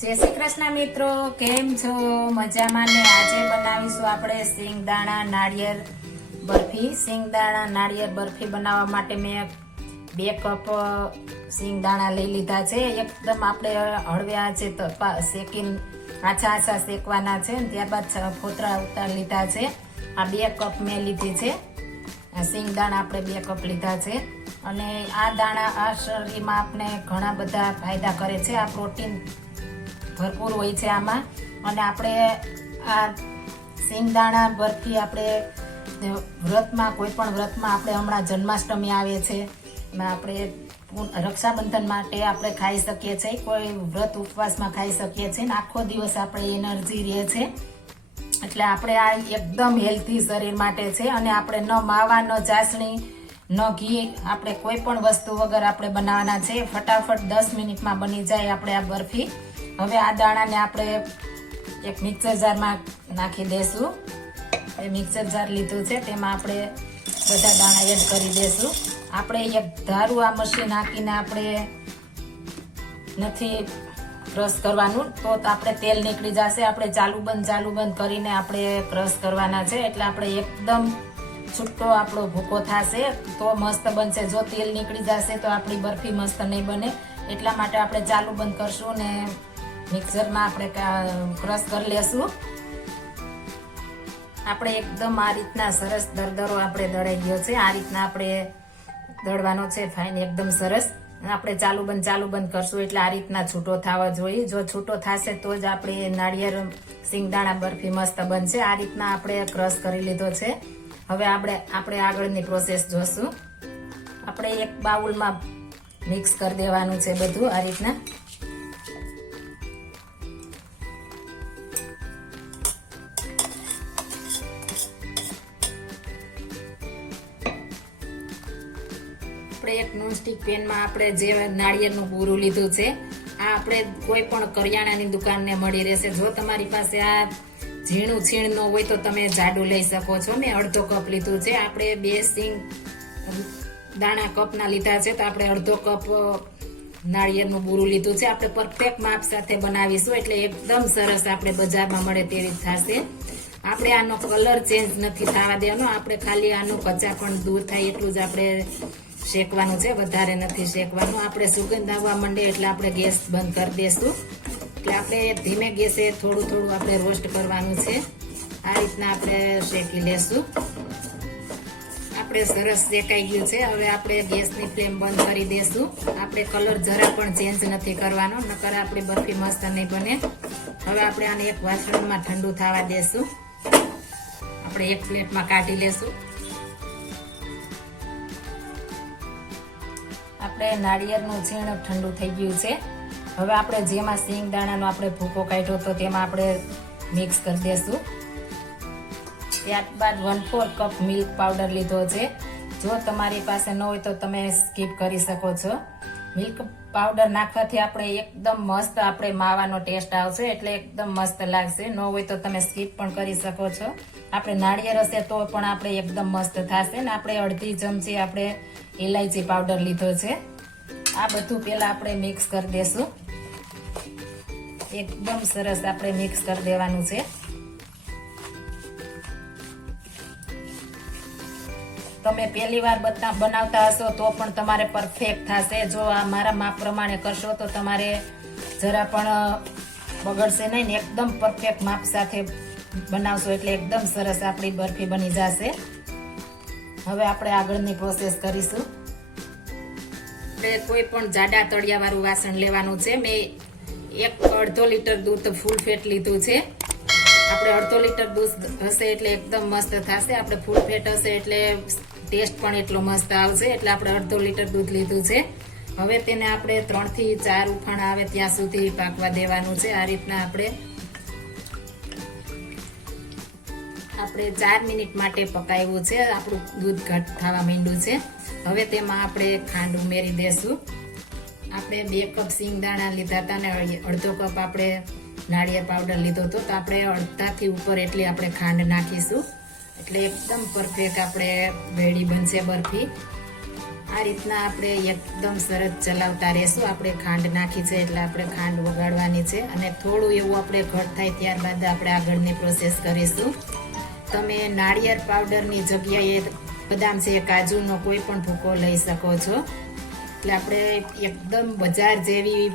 જય શ્રી કૃષ્ણ મિત્રો, કેમ છો? મજામાં ને આજે બનાવીશું આપણે સિંગદાણા નાળિયેર બરફી. સિંગદાણા નાળિયેર બરફી બનાવવા માટે મેં બે કપ સિંગદાણા લઈ લીધા છે. એકદમ આપણે હળવ્યા છે શેકીને આછા આછા શેકવાના છે. ત્યારબાદ ફોતરા ઉતાર લીધા છે. આ બે કપ મેં લીધી છે. સિંગદાણા આપણે બે કપ લીધા છે. અને આ દાણા આ શરીરમાં આપણે ઘણા બધા ફાયદા કરે છે. આ પ્રોટીન ભરપૂર હોય છે આમાં. અને આપણે આ સિંગદાણા બરફી આપણે વ્રતમાં કોઈ પણ વ્રતમાં આપણે હમણાં જન્માષ્ટમી આવે છે, એમાં આપણે રક્ષાબંધન માટે આપણે ખાઈ શકીએ છીએ, કોઈ વ્રત ઉપવાસમાં ખાઈ શકીએ છીએ ને આખો દિવસ આપણે એનર્જી રહે છે. એટલે આપણે આ એકદમ હેલ્ધી શરીર માટે છે, અને આપણે ન માવા, ન ચાસણી, ન ઘી, આપણે કોઈ પણ વસ્તુ વગર આપણે બનાવવાના છે. ફટાફટ દસ મિનિટમાં બની જાય આપણે આ બરફી. હવે આ દાણાને આપણે એક મિક્સર જારમાં નાખી દઈશું એ મિક્સર જાર લીધું છે, તેમાં આપણે બધા દાણા એડ કરી દઈશું આપણે એક ધારું આ મશીન નાખીને આપણે નથી ક્રશ કરવાનું, તો આપણે તેલ નીકળી જશે. આપણે ચાલુ બંધ ચાલુ બંધ કરીને આપણે ક્રશ કરવાના છે, એટલે આપણે એકદમ છૂટો આપણો ભૂકો થશે, તો મસ્ત બનશે. જો તેલ નીકળી જશે, તો આપણી બરફી મસ્ત નહીં બને. એટલા માટે આપણે ચાલુ બંધ કરશું ને મિક્સરમાં આપણે ક્રશ કરી લેશું. આપણે એકદમ આ રીતના સરસ દરદરો આપણે દળાઈ ગયો છે. આ રીતના આપણે દળવાનો છે ફાઇન એકદમ સરસ. આપણે ચાલુ બંધ ચાલુ બંધ કરશું એટલે આ રીતના છૂટો થવા જોઈએ. જો છૂટો થશે તો જ આપણે નાળિયેર, સિંગદાણા બરફી મસ્ત બનશે. આ રીતના આપણે ક્રશ કરી લીધો છે. હવે આપણે આપણે આગળની પ્રોસેસ જોશું. આપણે એક બાઉલમાં મિક્સ કરી દેવાનું છે બધું આ રીતના. નોનસ્ટિક પેનમાં આપણે જે નાળિયેરનું પૂરું લીધું છે, આ આપણે કોઈ પણ કરિયાણાની દુકાનને મળી રહેશે. જો તમારી પાસે આ ઝીણું છીણ ન હોય તો તમે જાડું લઈ શકો છો. મેં અડધો કપ લીધું છે. આપણે બે સિંગ દાણા કપના લીધા છે તો આપણે અડધો કપ નાળિયેરનું બૂરું લીધું છે. આપણે પરફેક્ટ માપ સાથે બનાવીશું એટલે એકદમ સરસ આપણે બજારમાં મળે તેવી થશે. આપણે આનો કલર ચેન્જ નથી થવા દેવાનો. આપણે ખાલી આનું કચા પણ દૂર થાય એટલું જ આપણે શેકવાનું છે, વધારે નથી શેકવાનું. આપણે સુગંધ આવવા માંડે એટલે આપણે ગેસ બંધ કરી દેશું. એટલે આપણે ધીમે ગેસે થોડું થોડું આપણે રોસ્ટ કરવાનું છે. આ રીતના આપણે શેકી લેશું. આપણે સરસ શેકાઈ ગયું છે. હવે આપણે ગેસની ફ્લેમ બંધ કરી દેશું. આપણે કલર જરા પણ ચેન્જ નથી કરવાનો, નકર આપણી બરફી મસ્ત નહીં બને. હવે આપણે આને એક વાસણમાં ઠંડુ થવા દેશું. આપણે એક પ્લેટમાં કાઢી લેશું. આપણે નાળિયેરનું ઝીણ ઠંડુ થઈ ગયું છે. હવે આપણે જેમાં સિંગ દાણાનો આપણે ભૂકો કાઢ્યો તો તેમાં આપણે મિક્સ કરી દેશું. ત્યારબાદ one four cup milk powder લીધો છે. જો તમારી પાસે ન હોય તો તમે સ્કીપ કરી શકો છો. મિલ્ક પાવડર નાખવાથી આપણે એકદમ મસ્ત આપણે માવાનો ટેસ્ટ આવશે, એટલે એકદમ મસ્ત લાગશે. ન હોય તો તમે સ્કીપ પણ કરી શકો છો. આપણે નાળિયેર હશે તો પણ આપણે એકદમ મસ્ત થશે ને આપણે અડધી ચમચી આપણે ઇલાયચી પાવડર લીધો છે. આ બધું પહેલાં આપણે મિક્સ કરી દેશું. એકદમ સરસ આપણે મિક્સ કરી દેવાનું છે. તમે પહેલી વાર બનાવતા હશો તો પણ તમારે પરફેક્ટ થશે. જો આ મારા માપ પ્રમાણે કરશો તો તમારે જરા પણ બગડશે નહીં ને એકદમ પરફેક્ટ માપ સાથે બનાવશો એટલે એકદમ સરસ આપણી બરફી બની જશે. હવે આપણે આગળની પ્રોસેસ કરીશું. આપણે કોઈ પણ જાડા તળિયા વાળું વાસણ લેવાનું છે. મેં એક અડધો લીટર દૂધ ફૂલ ફેટ લીધું છે. આપણે અડધો લીટર દૂધ હશે એટલે એકદમ મસ્ત થશે. આપણે ફૂલ ફેટ હશે એટલે ટેસ્ટ પણ એટલો મસ્ત આવશે. એટલે આપણે અડધો લીટર દૂધ લીધું છે. હવે તેને આપણે ત્રણથી ચાર ઉફાણ આવે ત્યાં સુધી પાકવા દેવાનું છે. આ રીતના આપણે આપણે ચાર મિનિટ માટે પકાવ્યું છે. આપણું દૂધ ઘટ થવા માંડ્યું છે. હવે તેમાં આપણે ખાંડ ઉમેરી દેશું. આપણે બે કપ સિંગદાણા લીધા હતા ને અડધો કપ આપણે નાળિયેર પાવડર લીધો હતો. તો આપણે અડધાથી ઉપર એટલી આપણે ખાંડ નાખીશું. એટલે એકદમ પરફેક્ટ આપણે વેડી બનશે બરફી. આ રીતના આપણે એકદમ સરસ ચલાવતા રહેશું. આપણે ખાંડ નાખી છે એટલે આપણે ખાંડ વગાડવાની છે અને થોડું એવું આપણે ઘટ થાય ત્યારબાદ આપણે આગળની પ્રોસેસ કરીશું. તમે નાળિયેર પાવડરની જગ્યાએ બદામ છે, કાજુનો કોઈ પણ ભૂકો લઈ શકો છો. એટલે આપણે એકદમ બજાર જેવી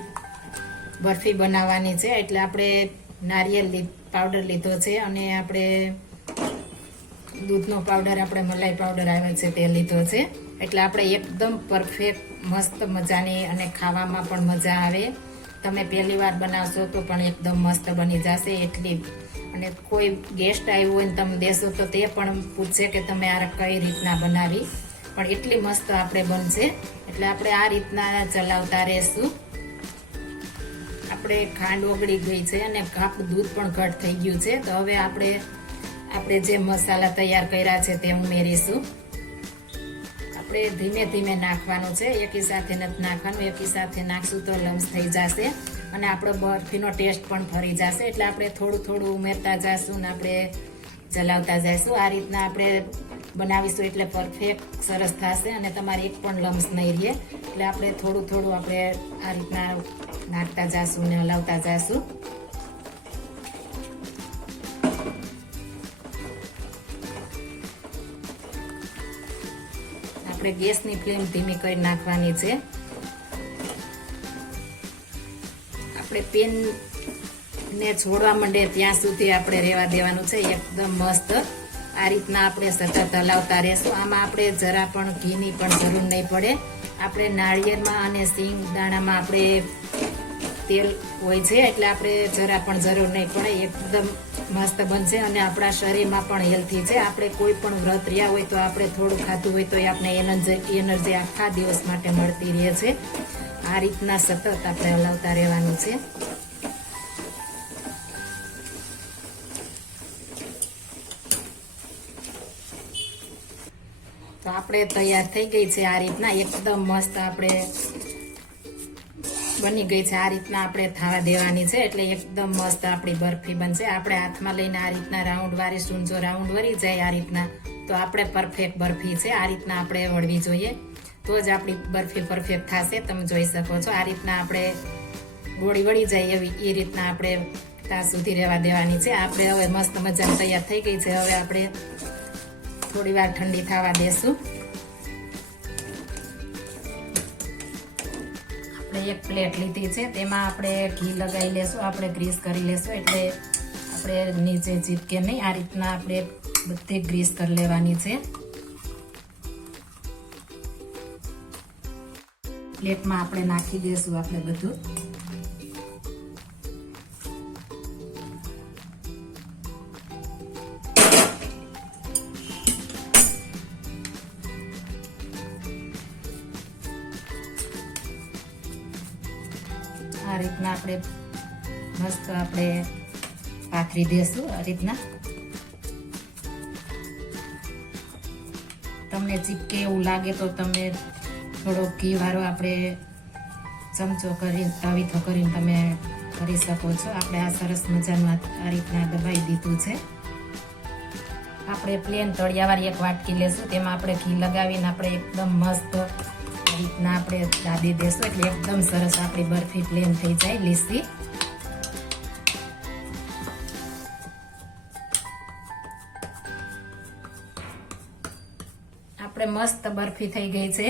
બરફી બનાવવાની છે. એટલે આપણે નારિયેળ લી- પાવડર લીધો છે અને આપણે દૂધનો પાવડર આપણે મલાઈ પાવડર આવે છે તે લીધો છે. એટલે આપણે એકદમ પરફેક્ટ મસ્ત મજાની અને ખાવામાં પણ મજા આવે. તમે પહેલી વાર બનાવશો તો પણ એકદમ મસ્ત બની જશે એટલી. અને કોઈ ગેસ્ટ આવ્યું હોય ને તમે દેશો તો તે પણ પૂછશે કે તમે આ કઈ રીતના બનાવી. પણ એટલી મસ્ત આપણે બનશે. એટલે આપણે આ રીતના ચલાવતા રહેશું. આપણે ખાંડ ઓગળી ગઈ છે અને કાપ દૂધ પણ ઘટ થઈ ગયું છે. તો હવે આપણે આપણે જે મસાલા તૈયાર કર્યા છે તે ઉમેરીશું આપણે ધીમે ધીમે નાખવાનું છે. એકી સાથે નથી નાખવાનું. એકી સાથે નાખશું તો લમ્સ થઈ જશે અને આપણો બરફીનો ટેસ્ટ પણ ફરી જશે. એટલે આપણે થોડું થોડું ઉમેરતા જઈશું ને આપણે ચલાવતા જઈશું. આ રીતના આપણે બનાવીશું એટલે પરફેક્ટ સરસ થશે અને તમારે એક પણ લમ્સ નહીં રહે. એટલે આપણે થોડું થોડું આપણે આ રીતના નાખતા જઈશું ને હલાવતા જઈશું આપણે ગેસની ફ્લેમ ધીમી કરી નાખવાની છે. આપણે પેન ને છોડવા માંડે ત્યાં સુધી આપણે રહેવા દેવાનું છે. એકદમ મસ્ત. આ રીતના આપણે સતત હલાવતા રહેશું. આમાં આપણે જરા પણ ઘીની પણ જરૂર નહીં પડે. આપણે નાળિયેરમાં અને સિંગ દાણામાં આપણે તેલ હોય છે એટલે આપણે જરા પણ જરૂર નહીં પડે. એકદમ મસ્ત બનશે અને આપણા શરીરમાં પણ હેલ્થી છે. આપણે કોઈ પણ વ્રત રહ્યા હોય તો આપણે થોડું ખાધું હોય તો એ આપણે એનર્જી એનર્જી આખા દિવસ માટે મળતી રહે છે. આ રીતના સતત આપણે હલાવતા રહેવાનું છે. તો આપણે તૈયાર થઈ ગઈ છે આ રીતના. એકદમ મસ્ત આપણે બની ગઈ છે. આ રીતના આપણે થાળા દેવાની છે એટલે એકદમ મસ્ત આપણી બરફી બનશે. આપણે હાથમાં લઈને આ રીતના રાઉન્ડ વારીશું. જો રાઉન્ડ વળી જાય આ રીતના, તો આપણે પરફેક્ટ બરફી છે. આ રીતના આપણે વળવી જોઈએ. તો જ આપણી બરફી પરફેક્ટ થશે. તમે જોઈ શકો છો. આ રીતના આપણે ગોળી વળી જાય એવી એ રીતના આપણે ત્યાં સુધી રહેવા દેવાની છે. આપણે હવે મસ્ત મજાની તૈયાર થઈ ગઈ છે. હવે આપણે થોડી વાર ઠંડી થવા દેશું. આપણે એક પ્લેટ લીધી છે. તેમાં આપણે ઘી લગાવી લેશું, આપણે ગ્રીસ કરી લેશું, એટલે આપણે નીચે ચીપકે નહીં, આ રીતના આપણે બધી ગ્રીસ કરી લેવાની છે. પ્લેટમાં આપણે નાખી દઈશું આપણે બધું. આ રીતના આપણે મસ્ત આપણે પાથરી દેશું આ રીતના. તમને ચીપકે એવું લાગે તો તમે થોડો ઘી વાળો આપણે ચમચો કરી, તાવીથો કરીને તમે કરી શકો છો. આપણે આ સરસ મજાનું આ- રીતના દબાઈ દીધું છે. આપણે પ્લેન તળિયાવાળી એક વાટકી લેશું. તેમાં આપણે ઘી લગાવીને આપણે એકદમ મસ્ત રીતના આપણે દાદી દેશું એટલે એકદમ સરસ આપણી બરફી પ્લેન થઈ જાય લીસી. આપણે મસ્ત બરફી થઈ ગઈ છે.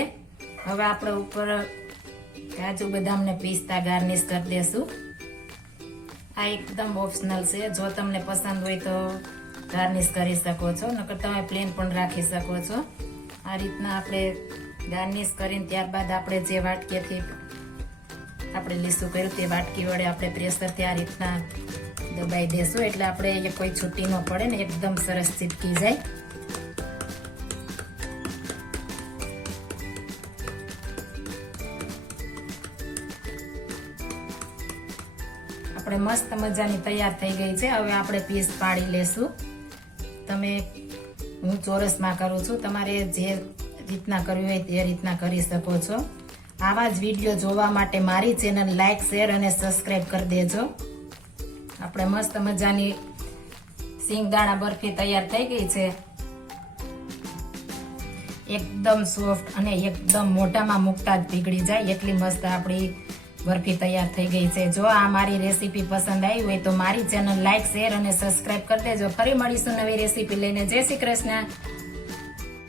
હવે આપણે ઉપર કાજુ બદામને પિસ્તા ગાર્નિશ કરી દેશું. આ એકદમ ઓપ્શનલ છે. જો તમને પસંદ હોય તો ગાર્નિશ કરી શકો છો. નકર તમે પ્લેન પણ રાખી શકો છો. આ રીતના આપણે ગાર્નિશ કરીને ત્યારબાદ આપણે જે વાટકીથી આપણે લીસું કર્યું તે વાટકી વડે આપણે પ્રેશરથી આ રીતના દબાઈ દેશું. એટલે આપણે એ કોઈ છૂટી ન પડે ને એકદમ સરસ ચીપકી જાય. આપણે મસ્ત મજાની તૈયાર થઈ ગઈ છે. હવે આપણે પીસ પાડી લેશું. તમે હું ચોરસમાં કરું છું. તમારે જે રીતના કરવી હોય તે રીતના કરી શકો છો. આવા જ વીડિયો જોવા માટે મારી ચેનલ લાઇક શેર અને સબસ્ક્રાઈબ કરી દેજો. આપણે મસ્ત મજાની સિંગદાણા બરફી તૈયાર થઈ ગઈ છે. એકદમ સોફ્ટ અને એકદમ મોઢામાં મૂકતા જ પીગળી જાય એટલી મસ્ત આપણી બરફી તૈયાર થઈ ગઈ છે. જો આ મારી રેસીપી પસંદ આવી હોય તો મારી ચેનલ લાઇક શેર અને સબસ્ક્રાઇબ કરી દેજો. ફરી મળીશું નવી રેસીપી લઈને. જય શ્રી કૃષ્ણ.